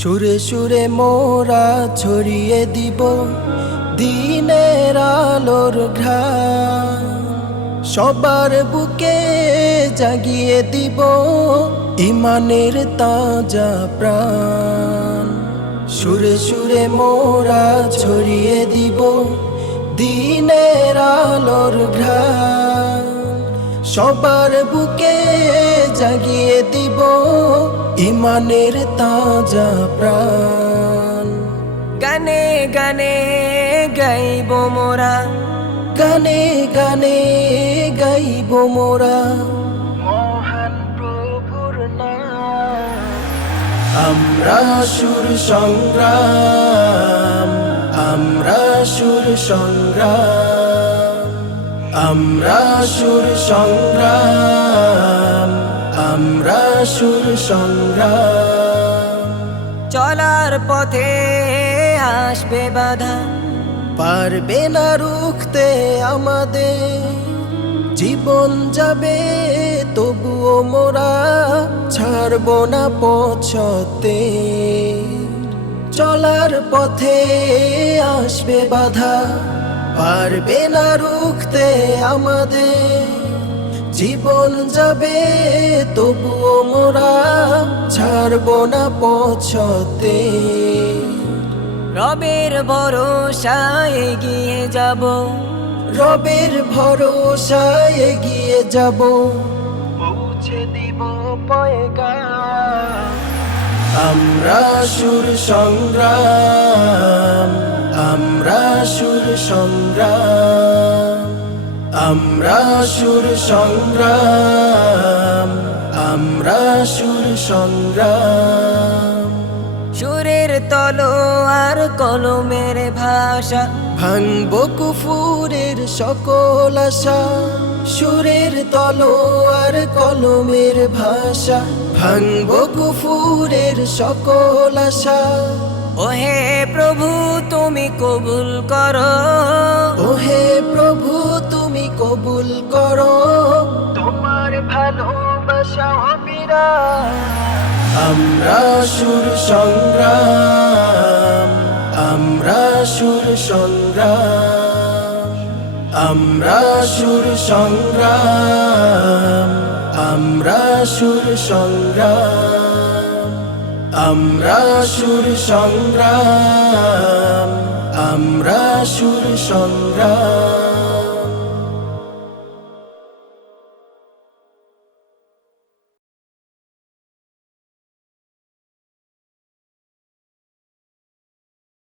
সুরে সুরে মোরা ছড়িয়ে দিব দিনের আলোর ঘ্রাণ, সবার বুকে জাগিয়ে দিব ইমানের তাজা প্রাণ। সুরে সুরে মোরা ছড়িয়ে দিব দিনের আলোর ঘ্রাণ, সবার বুকে জাগিয়ে দিব ইমানের তাজা প্রাণ। গানে গানে গাইব মোরা, গানে গানে গাইব মোরা মহান প্রভুর নাম। আমরা সুর সংগ্রাম, আমরা সুর সংগ্রাম, আমরা সুর সংগ্রাম, আমরা সুর সংগ্রাম। চলার পথে আসবে বাধা, পারবে না রুখতে আমাদের, জীবন যাবে তবুও মোরা ছাড়ব না পথে। চলার পথে আসবে বাধা, পারবে না রুখতে আমাদের, জীবন যাবে তবুও মোরা ছাড়ব না পথে। রবের ভরসায় এগিয়ে যাব, রবের ভরসায় এগিয়ে যাব, পৌঁছে দিব পয়গাম। আমরা সুর সংগ্রাম, আমরা সুর সংগ্রাম, আমরা সুর সংগ্রাম, আমরা সুর সংগ্রাম। সুরের তলোয়ার কলমের ভাষা, ভাঙব কুফুরের সকল আশা। সুরের তলোয়ার কলমের ভাষা, ভাঙব কুফুরের সকল আশা। ওহে প্রভু তুমি কবুল করো, ওহে প্রভু তুমি কবুল করো, তোমার ভালোবাসা অবিরাম। আমরা সুর সংগ্রাম, আমরা সুর সংগ্রাম, আমরা সুর সংগ্রাম, আমরা সুর সংগ্রাম, আমরা সুর সংগ্রাম, আমরা সুর সংগ্রাম।